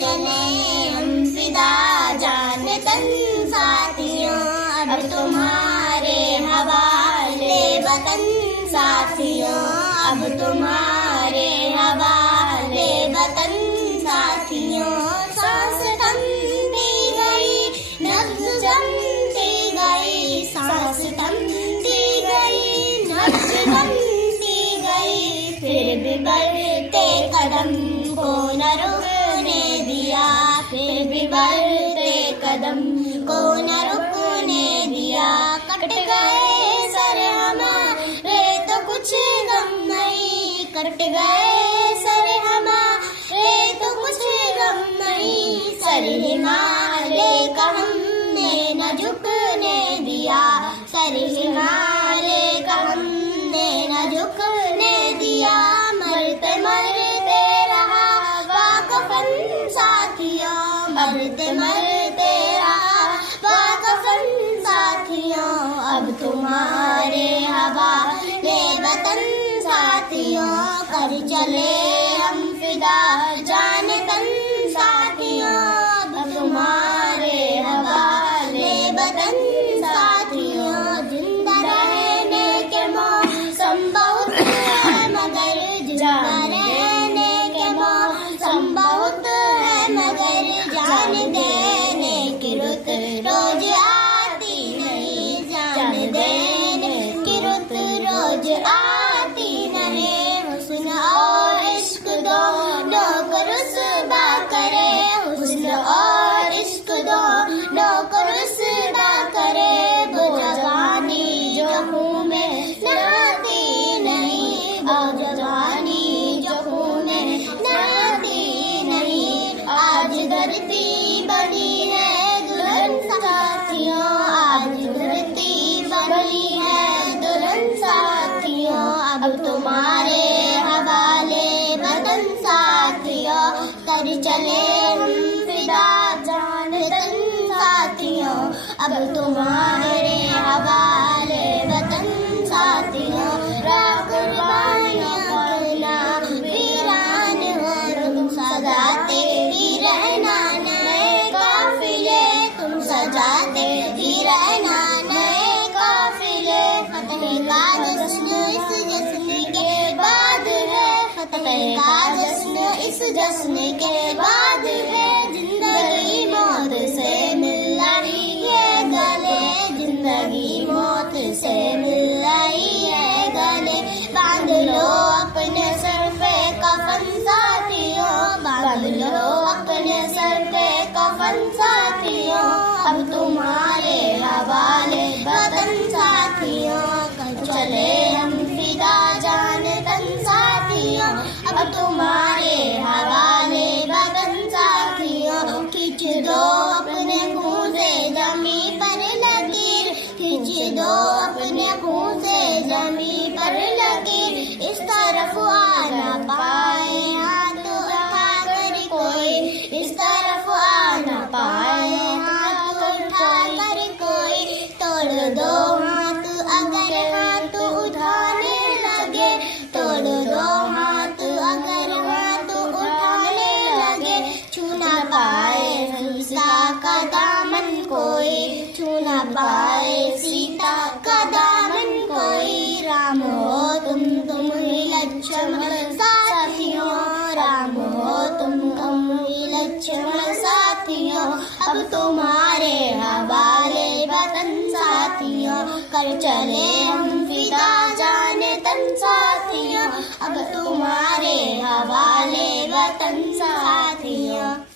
चले हम फिदा जान तन साथियों, अब तुम्हारे हवाले वतन साथियों, अब तुम्हारे हवाले वतन साथियों। सांस थमती गई, नब्ज़ जमती गई, सांस थमती गई, नब्ज़ जमती गई, फिर भी बढ़ते कदम को न रुकने दिया, फिर भी बढ़ते कदम को न रुकने दिया। कट गए सर हमारे तो कुछ गम नहीं, कट गए सर हमारे तो कुछ गम नहीं, सर हिमालय का हमने न झुकने दिया, सर हिमालय का हमने न झुकने दिया। मरते मरते रहा वाकफन साथियों, मरते मरते रहा वाकफन साथियों, अब तुम्हारे हवाले वतन साथियों, कर चले हम फिदा जान तन साथियों, अब तुम्हारे हवाले वतन साथियों। जिंदा रहने के मौसम बहुत है मगर, जिंदा रहने के मौसम बहुत है मगर, जान देने की रुत रोज आती नहीं, जान देने की रुत रोज आती नहीं। हुस्न और इश्क दोनों को रुस्वा करे, हुस्न और इश्क दोनों को रुस्वा करे, वो जवानी जो मुँह में नहाती नहीं, वो जवानी जो मुँह में नहाती नहीं। आज धरती बनी है दुल्हन साथियों, आज धरती बनी है दुल्हन साथियों, अब तुम्हारे हवाले वतन साथियों, कर चले हम फिदा जान तन साथियों, अब तुम्हारे हवाले वतन साथियों। कुर्बानियां करना वीरान हो तुम, सजाते ही रहना नए काफिले, तुम सजाते ही रहना नए काफिले। फतह का जश्न इस जश्न के बाद है, फतह का जश्न इस जश्न के बाद है, जिंदगी मौत से मिल रही है गले, जिंदगी मौत से मिल रही है गले। बांध लो अपने सर पे कफन साथियों, बांध लो अपने सर पे कफन साथियों, अब तुम्हारे हवाले वतन साथियों, कर चले हम फिदा जान तन साथियों, अब तुम्हारे हवाले वतन साथियों। खींच दो अपने मुँह से जमी पर लकीर, खींच दो अपने मुँह से जमी पर लकीर, इस तरफ आ न पाए हाथ उठा कर कोई, इस तरफ आ न पाए हाथ उठा कर कोई। तोड़ दो हाथ अगर हाथ उठाने लगे, तोड़ दो हाथ अगर हाथ उठाने लगे, छू ना पाए सीता का दामन कोई, छू ना पाए सीता का दामन कोई। राम हो तुम ही लक्ष्मण साथियों, राम हो तुम ही लक्ष्मण साथियों, अब तुम्हारे हवाले वतन साथियों, कर चले हम फिदा जान तन साथियों, अब तुम्हारे हवाले वतन